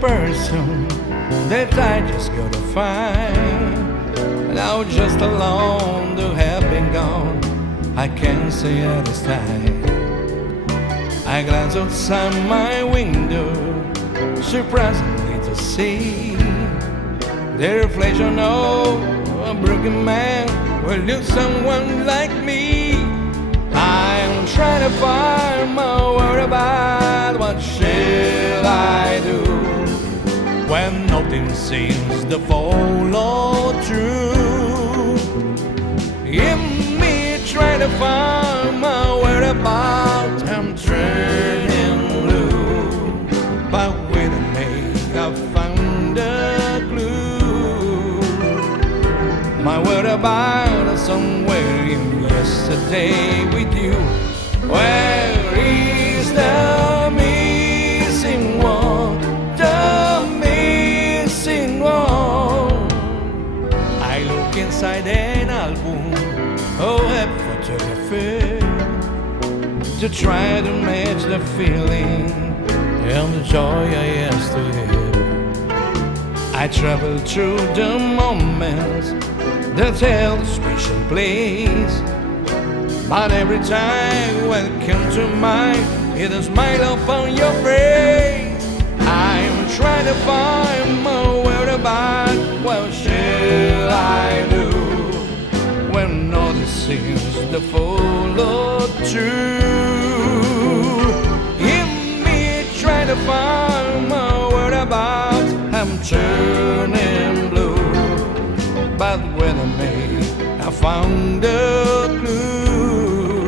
person that I just gotta find. Now just alone to have been gone, I can't say at this time. I glance outside my window, surprisingly to see the reflection of a broken man will lose someone like me. I'm trying to find my word about what shall I do when nothing seems to follow through. In me trying to find my word about I'm turning blue, but with me I found a clue. My word about somewhere in yesterday with you. Where is the missing one? The missing one. I look inside an album of photography to try to match the feeling and the joy I used to have. I travel through the moments that held a special place, but every time welcome to mind, it is a smile upon your face. I'm trying to find my word about what shall I do when nothing seems to follow through. In me trying to find my word about I'm turning blue, but when I made, I found a clue.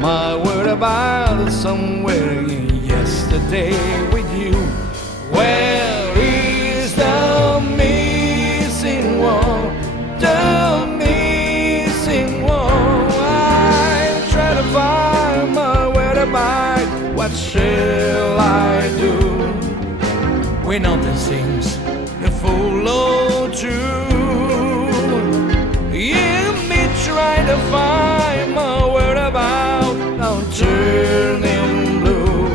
My word about somewhere in yesterday with you. Where is the missing one? The missing one. I try to find my word about what shall I do when nothing seems to follow through. Try to find my word about I'm turning blue,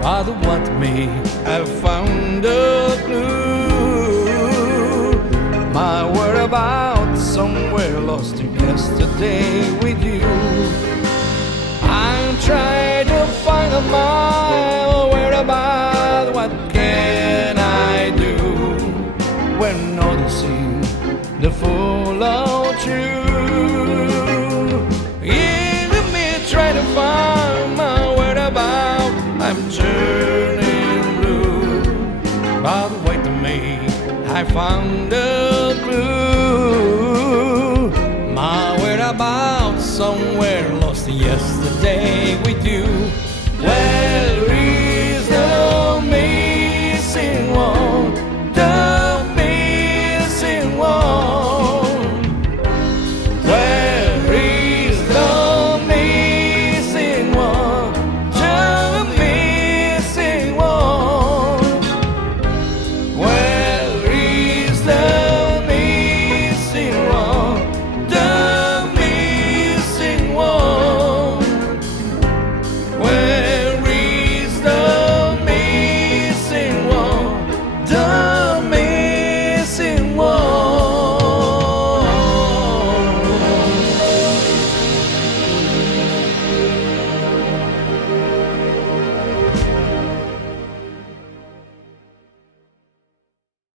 but what me I found a clue. My word about somewhere lost in yesterday with you. I'm trying to find my word about what can I do when noticing the follow through. Try to find my word about I'm turning blue, but wait a minute, I found a clue. My word about somewhere lost yesterday with you. Well,